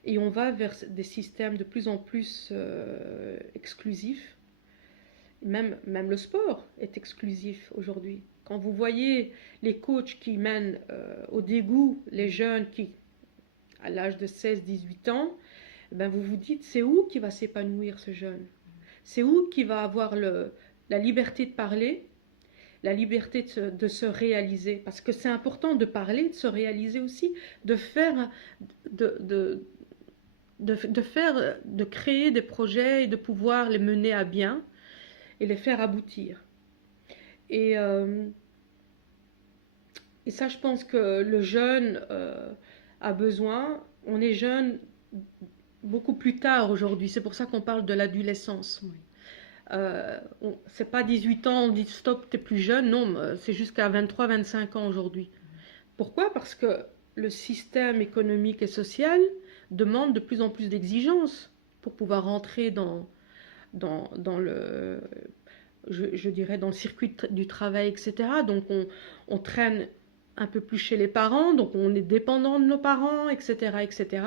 Et on va vers des systèmes de plus en plus exclusifs. Même le sport est exclusif aujourd'hui. Quand vous voyez les coachs qui mènent au dégoût les jeunes qui, à l'âge de 16-18 ans, ben vous vous dites, c'est où qui va s'épanouir ce jeune? C'est où qui va avoir la liberté de parler, la liberté de se réaliser? Parce que c'est important de parler, de se réaliser aussi, de créer des projets et de pouvoir les mener à bien et les faire aboutir. Et ça, je pense que le jeune a besoin. On est jeune beaucoup plus tard aujourd'hui. C'est pour ça qu'on parle de l'adolescence. Oui. C'est pas 18 ans, on dit stop, t'es plus jeune. Non, c'est jusqu'à 23-25 ans aujourd'hui. Pourquoi? Parce que le système économique et social demande de plus en plus d'exigences pour pouvoir rentrer dans le... Je dirais dans le circuit du travail, etc. Donc on traîne un peu plus chez les parents, donc on est dépendant de nos parents, etc. etc.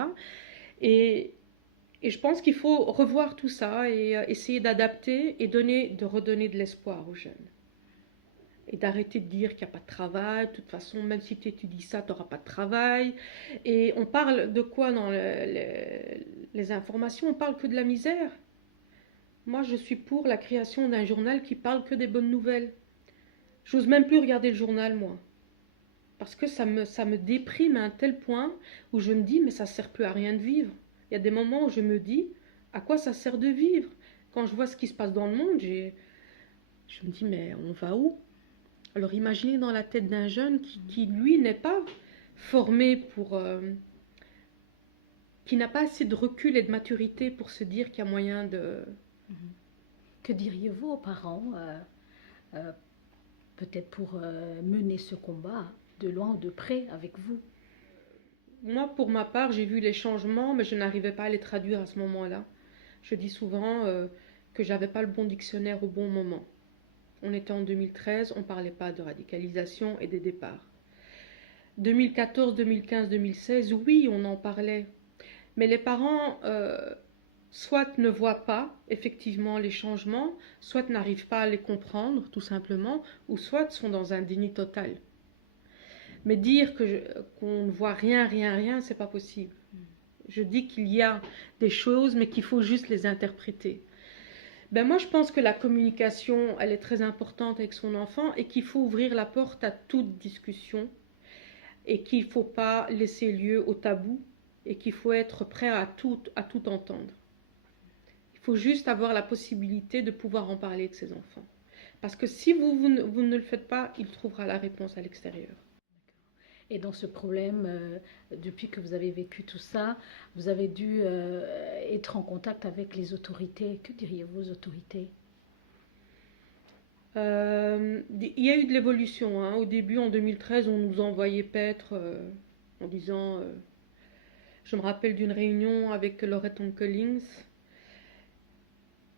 Et je pense qu'il faut revoir tout ça et essayer d'adapter et de redonner de l'espoir aux jeunes. Et d'arrêter de dire qu'il n'y a pas de travail, de toute façon, même si tu étudies ça, tu n'auras pas de travail. Et on parle de quoi dans les informations? On parle que de la misère. Moi, je suis pour la création d'un journal qui parle que des bonnes nouvelles. J'ose même plus regarder le journal, moi. Parce que ça me déprime à un tel point où je me dis, mais ça ne sert plus à rien de vivre. Il y a des moments où je me dis, à quoi ça sert de vivre? Quand je vois ce qui se passe dans le monde, je me dis, mais on va où? Alors imaginez dans la tête d'un jeune qui lui, n'est pas formé pour... qui n'a pas assez de recul et de maturité pour se dire qu'il y a moyen de... Que diriez-vous aux parents, peut-être pour mener ce combat de loin ou de près avec vous? Moi, pour ma part, j'ai vu les changements, mais je n'arrivais pas à les traduire à ce moment-là. Je dis souvent que j'avais pas le bon dictionnaire au bon moment. On était en 2013, on ne parlait pas de radicalisation et des départs. 2014, 2015, 2016, oui, on en parlait. Mais les parents... soit ne voient pas effectivement les changements, soit n'arrivent pas à les comprendre tout simplement, ou soit sont dans un déni total. Mais dire qu'on ne voit rien, c'est pas possible. Je dis qu'il y a des choses, mais qu'il faut juste les interpréter. Ben moi, je pense que la communication, elle est très importante avec son enfant et qu'il faut ouvrir la porte à toute discussion et qu'il ne faut pas laisser lieu au tabou et qu'il faut être prêt à tout entendre. Il faut juste avoir la possibilité de pouvoir en parler de ses enfants. Parce que si vous ne le faites pas, il trouvera la réponse à l'extérieur. Et dans ce problème, depuis que vous avez vécu tout ça, vous avez dû être en contact avec les autorités. Que diriez-vous aux autorités? Il y a eu de l'évolution. Hein. Au début, en 2013, on nous envoyait paître en disant... Je me rappelle d'une réunion avec Loreton Collins.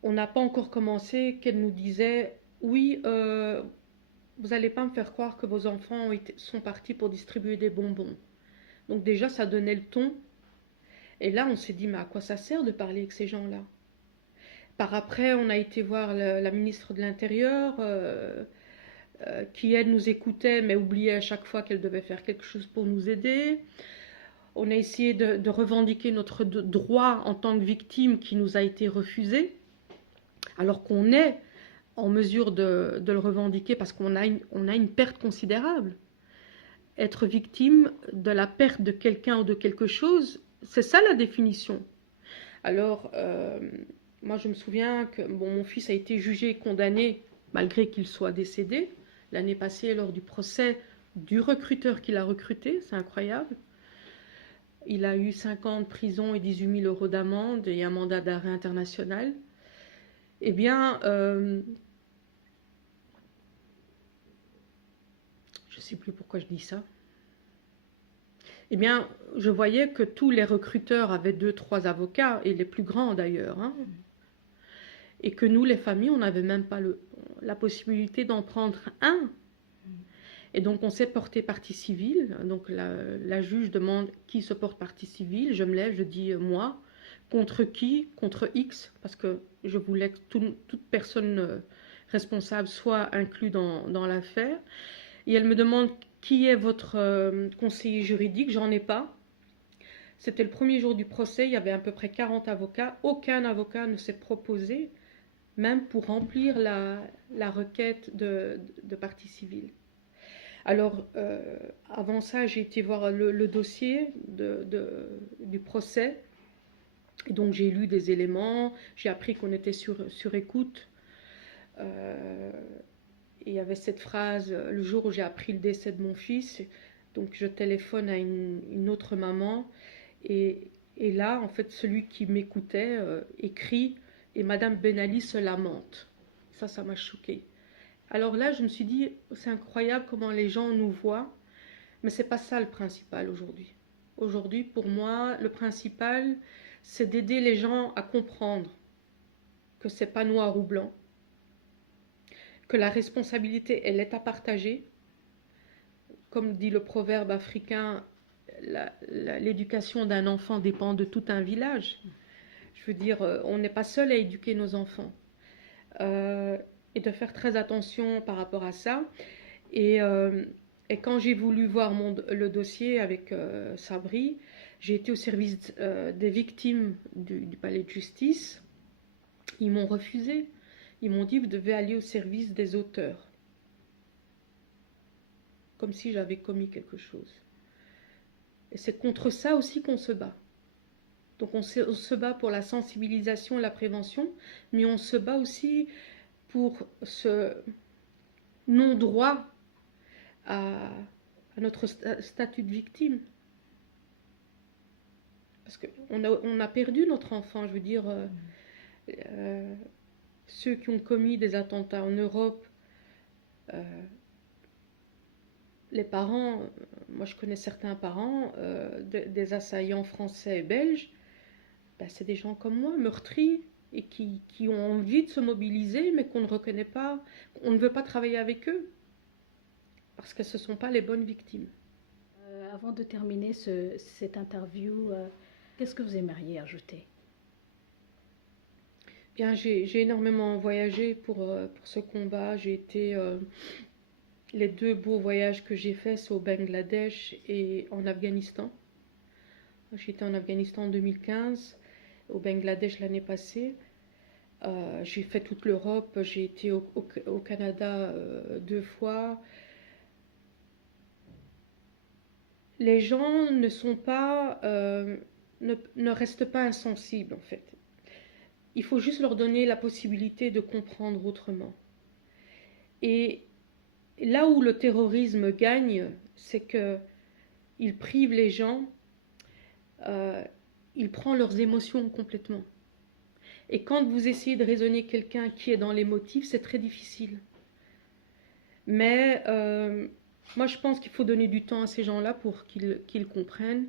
On n'a pas encore commencé, qu'elle nous disait « Oui, vous n'allez pas me faire croire que vos enfants sont partis pour distribuer des bonbons. » Donc déjà, ça donnait le ton. Et là, on s'est dit « Mais à quoi ça sert de parler avec ces gens-là ?» Par après, on a été voir la ministre de l'Intérieur, qui, elle, nous écoutait, mais oubliait à chaque fois qu'elle devait faire quelque chose pour nous aider. On a essayé de revendiquer notre droit en tant que victime qui nous a été refusé, alors qu'on est en mesure de le revendiquer parce qu'on a une perte considérable. Être victime de la perte de quelqu'un ou de quelque chose, c'est ça la définition. Alors, moi je me souviens que mon fils a été jugé et condamné malgré qu'il soit décédé l'année passée lors du procès du recruteur qui l'a recruté, c'est incroyable. Il a eu 5 ans de prison et 18 000 € d'amende et un mandat d'arrêt international. Eh bien, je ne sais plus pourquoi je dis ça. Eh bien, je voyais que tous les recruteurs avaient 2, 3 avocats, et les plus grands d'ailleurs. Hein, et que nous, les familles, on n'avait même pas la possibilité d'en prendre un. Et donc, on s'est porté partie civile. Donc, la juge demande qui se porte partie civile. Je me lève, je dis moi. Contre qui? Contre X, parce que je voulais que toute personne responsable soit inclue dans l'affaire. Et elle me demande qui est votre conseiller juridique. J'en ai pas. C'était le premier jour du procès. Il y avait à peu près 40 avocats. Aucun avocat ne s'est proposé, même pour remplir la requête de partie civile. Alors, avant ça, j'ai été voir le dossier du procès. Et donc, j'ai lu des éléments, j'ai appris qu'on était sur écoute. Et il y avait cette phrase, le jour où j'ai appris le décès de mon fils, donc je téléphone à une autre maman. Et là, en fait, celui qui m'écoutait écrit « Et Madame Ben Ali se lamente ». Ça m'a choquée. Alors là, je me suis dit, c'est incroyable comment les gens nous voient, mais c'est pas ça le principal aujourd'hui. Aujourd'hui, pour moi, le principal, c'est d'aider les gens à comprendre que c'est pas noir ou blanc, que la responsabilité, elle est à partager. Comme dit le proverbe africain, l'éducation d'un enfant dépend de tout un village. Je veux dire, on n'est pas seul à éduquer nos enfants. Et de faire très attention par rapport à ça. Et quand j'ai voulu voir le dossier avec Sabri, j'ai été au service des victimes du palais de justice. Ils m'ont refusé. Ils m'ont dit, vous devez aller au service des auteurs. Comme si j'avais commis quelque chose. Et c'est contre ça aussi qu'on se bat. Donc on se bat pour la sensibilisation et la prévention, mais on se bat aussi pour ce non-droit à notre statut de victime. Parce qu'on a perdu notre enfant, je veux dire, ceux qui ont commis des attentats en Europe, les parents, moi je connais certains parents des assaillants français et belges, ben c'est des gens comme moi, meurtris, et qui ont envie de se mobiliser, mais qu'on ne reconnaît pas, on ne veut pas travailler avec eux, parce que ce ne sont pas les bonnes victimes. Avant de terminer cette interview, qu'est-ce que vous aimeriez ajouter? Bien, j'ai énormément voyagé pour ce combat. J'ai été... les 2 beaux voyages que j'ai faits, c'est au Bangladesh et en Afghanistan. J'étais en Afghanistan en 2015, au Bangladesh l'année passée. J'ai fait toute l'Europe, j'ai été au Canada 2 fois. Les gens ne sont pas, ne restent pas insensibles en fait. Il faut juste leur donner la possibilité de comprendre autrement. Et là où le terrorisme gagne, c'est qu'il prive les gens, il prend leurs émotions complètement. Et quand vous essayez de raisonner quelqu'un qui est dans l'émotif, c'est très difficile. Mais moi, je pense qu'il faut donner du temps à ces gens-là pour qu'ils comprennent.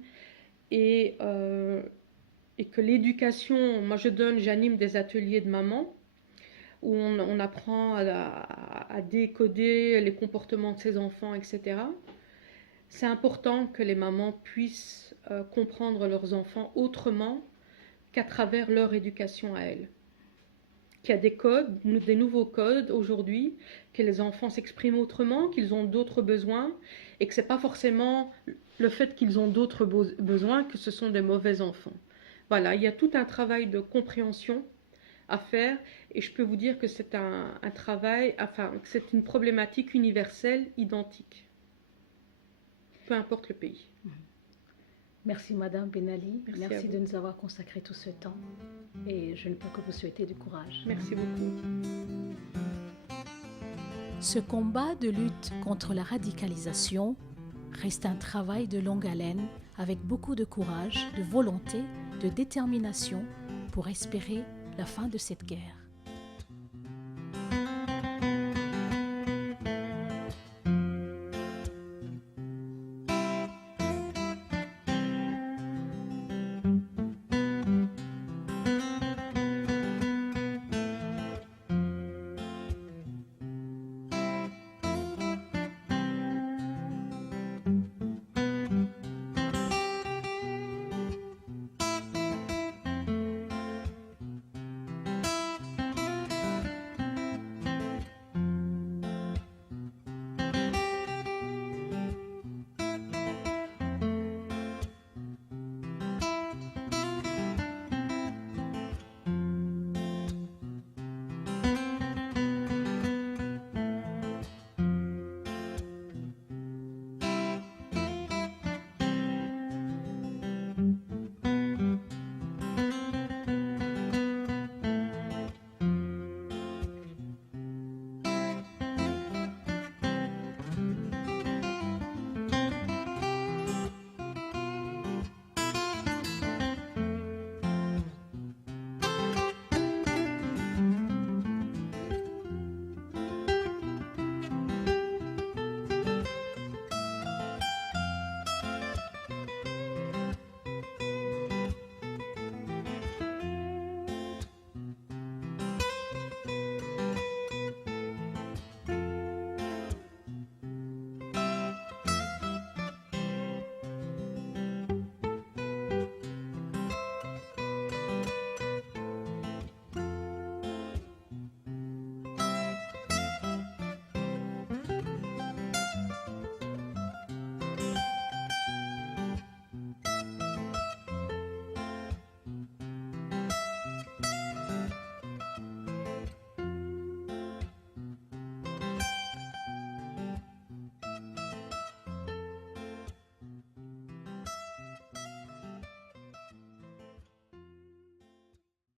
et que l'éducation, moi j'anime des ateliers de maman où on apprend à décoder les comportements de ses enfants, etc. C'est important que les mamans puissent comprendre leurs enfants autrement qu'à travers leur éducation à elles. Qu'il y a des codes, des nouveaux codes aujourd'hui, que les enfants s'expriment autrement, qu'ils ont d'autres besoins, et que ce n'est pas forcément le fait qu'ils ont d'autres besoins que ce sont des mauvais enfants. Voilà, il y a tout un travail de compréhension à faire, et je peux vous dire que c'est un travail, enfin, que c'est une problématique universelle, identique, peu importe le pays. Merci Madame Benali, merci de nous avoir consacré tout ce temps, et je ne peux que vous souhaiter du courage. Merci beaucoup. Ce combat de lutte contre la radicalisation reste un travail de longue haleine avec beaucoup de courage, de volonté, de détermination pour espérer la fin de cette guerre.